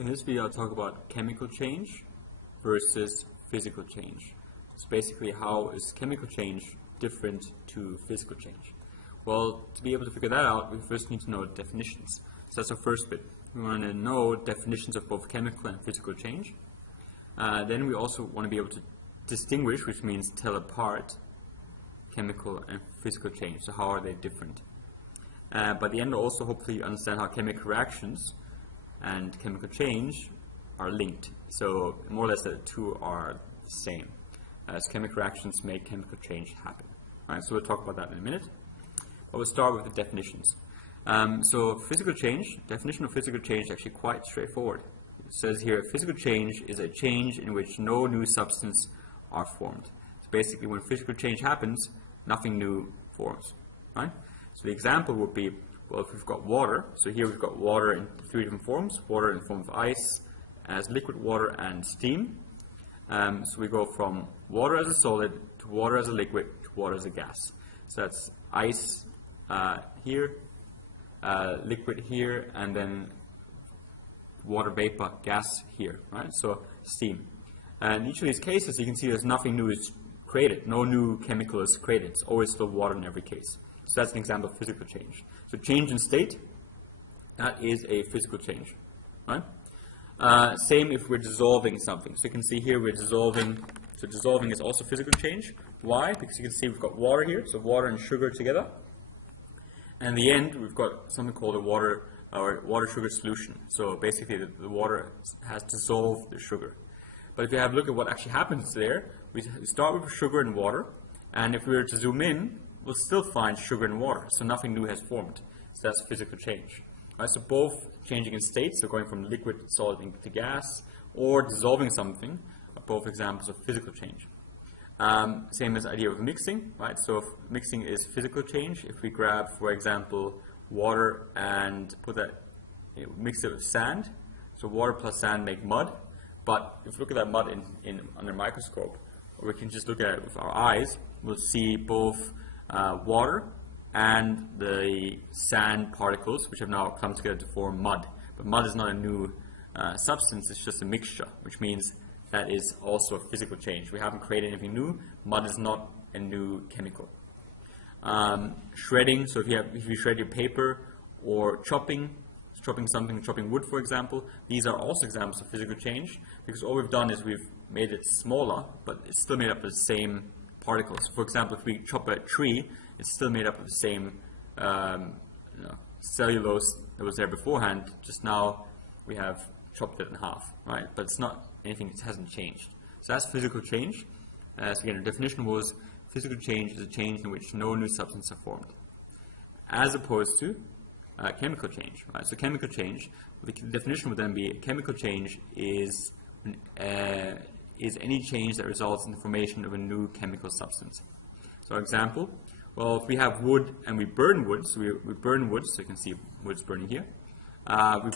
In this video, I'll talk about chemical change versus physical change. So basically, how is chemical change different to physical change? Well, to be able to figure that out, we first need to know definitions. So that's our first bit. We want to know definitions of both chemical and physical change. Then we also want to be able to distinguish, which means tell apart, chemical and physical change. So how are they different? By the end, also hopefully you understand how chemical reactions and chemical change are linked. So more or less the two are the same, as chemical reactions make chemical change happen. Alright, so we'll talk about that in a minute. But we'll start with the definitions. So physical change, definition of physical change is actually quite straightforward. It says here, physical change is a change in which no new substance are formed. So basically when physical change happens, nothing new forms. Right? So the example would be, well, if we've got water, so here we've got water in three different forms, water in the form of ice, as liquid water, and steam. So we go from water as a solid, to water as a liquid, to water as a gas. So that's ice here, liquid here, and then water vapor, gas here, right? So steam. And each of these cases, you can see there's nothing new is created, no new chemical is created. It's always still water in every case. So that's an example of physical change. So change in state, that is a physical change, right? Same if we're dissolving something. So you can see here we're dissolving. So dissolving is also physical change. Why? Because you can see we've got water here, so water and sugar together. And in the end, we've got something called a water-sugar solution. So basically, the water has dissolved the sugar. But if you have a look at what actually happens there, we start with sugar and water, and if we were to zoom in, we'll still find sugar and water, so nothing new has formed. So that's physical change. Right, so both changing in state, so going from liquid, solid to gas, or dissolving something, are both examples of physical change. Same as the idea of mixing, right? So if mixing is physical change, if we grab, for example, water and put that, mix it with sand, so water plus sand make mud, but if we look at that mud under a microscope, or we can just look at it with our eyes, we'll see both water and the sand particles, which have now come together to form mud. But mud is not a new substance, it's just a mixture, which means that is also a physical change. We haven't created anything new. Mud is not a new chemical. Shredding, so if you shred your paper, or chopping something, chopping wood, for example, these are also examples of physical change, because all we've done is we've made it smaller, but it's still made up of the same particles. For example, if we chop a tree, it's still made up of the same cellulose that was there beforehand, just now we have chopped it in half, right? But it's not anything that hasn't changed. So that's physical change. So again, the definition was physical change is a change in which no new substance are formed, as opposed to chemical change, right? So chemical change, the definition would then be chemical change is any change that results in the formation of a new chemical substance. So example, well, if we have wood and we burn wood, so we burn wood, so you can see wood's burning here. We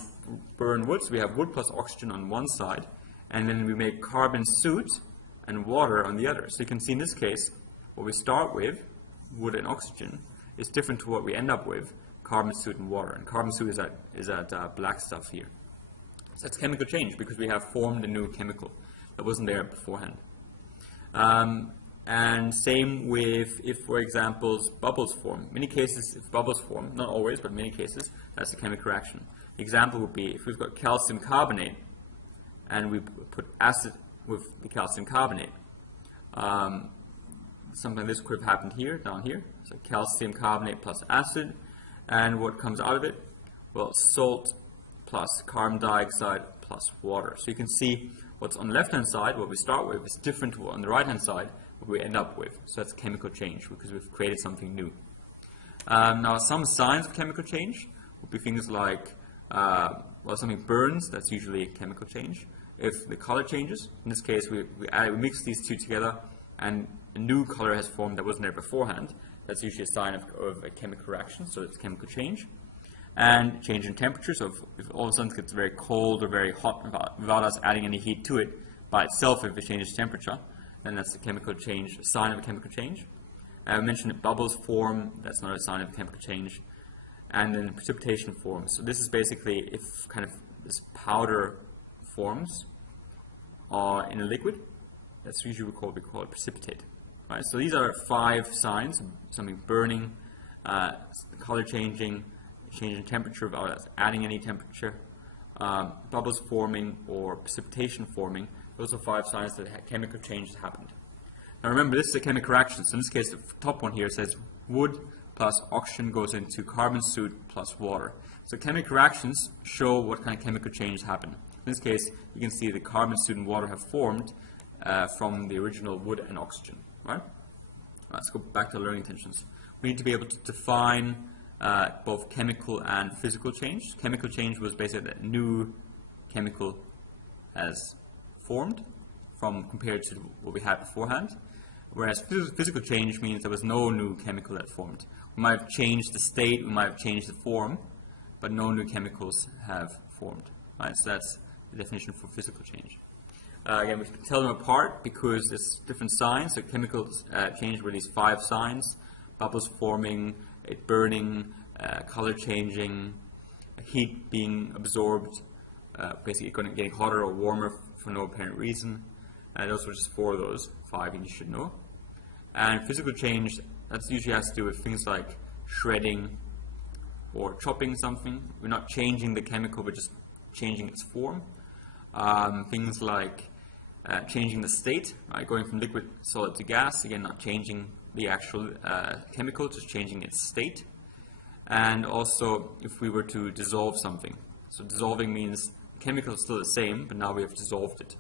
burn wood, so we have wood plus oxygen on one side, and then we make carbon soot and water on the other. So you can see in this case, what we start with, wood and oxygen, is different to what we end up with, carbon soot and water. And carbon soot is that black stuff here. So that's chemical change, because we have formed a new chemical that wasn't there beforehand. And same with if, for example, bubbles form. Many cases, if bubbles form, not always, but in many cases, that's a chemical reaction. The example would be if we've got calcium carbonate and we put acid with the calcium carbonate. Something like this could have happened here, down here. So calcium carbonate plus acid, and what comes out of it? Well, salt plus carbon dioxide plus water. So you can see what's on the left-hand side, what we start with, is different to what on the right-hand side, what we end up with. So that's chemical change, because we've created something new. Now, some signs of chemical change would be things like, well, something burns, that's usually chemical change. If the color changes, in this case, we mix these two together, and a new color has formed that wasn't there beforehand, that's usually a sign of a chemical reaction, so it's chemical change. And change in temperature, so if all of a sudden it gets very cold or very hot without us adding any heat to it, by itself, if it changes temperature, then that's a chemical change, a sign of a chemical change. I mentioned that bubbles form, that's not a sign of a chemical change. And then precipitation forms. So this is basically if kind of this powder forms in a liquid, that's usually we call it precipitate. Right? So these are 5 signs: something burning, color changing, change in temperature without adding any temperature, bubbles forming, or precipitation forming. Those are 5 signs that chemical change has happened. Now remember, this is a chemical reaction. So in this case, the top one here says wood plus oxygen goes into carbon soot plus water. So chemical reactions show what kind of chemical changes happen. In this case, you can see the carbon, soot, and water have formed from the original wood and oxygen. Right? Let's go back to learning intentions. We need to be able to define both chemical and physical change. Chemical change was basically that new chemical has formed from compared to what we had beforehand. Whereas physical change means there was no new chemical that formed. We might have changed the state, we might have changed the form, but no new chemicals have formed. Right? So that's the definition for physical change. Again, we can tell them apart because there's different signs. So chemical change were these 5 signs: bubbles forming, it burning, color changing, heat being absorbed, basically getting hotter or warmer for no apparent reason. Those were just 4 of those 5 you should know. And physical change, that's usually has to do with things like shredding or chopping something. We're not changing the chemical, we're just changing its form. Things like changing the state, right? Going from liquid, solid to gas, again not changing the actual chemical, just changing its state. And also if we were to dissolve something. So dissolving means the chemical is still the same, but now we have dissolved it.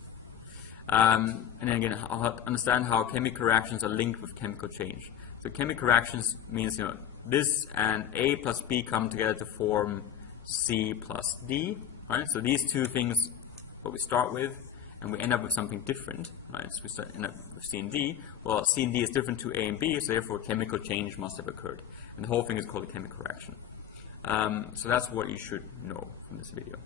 And then again, I'll understand how chemical reactions are linked with chemical change. So chemical reactions means, this and A plus B come together to form C plus D, right? So these 2 things, what we start with, and we end up with something different, right? So we end up with C and D. Well, C and D is different to A and B, so therefore chemical change must have occurred. And the whole thing is called a chemical reaction. So that's what you should know from this video.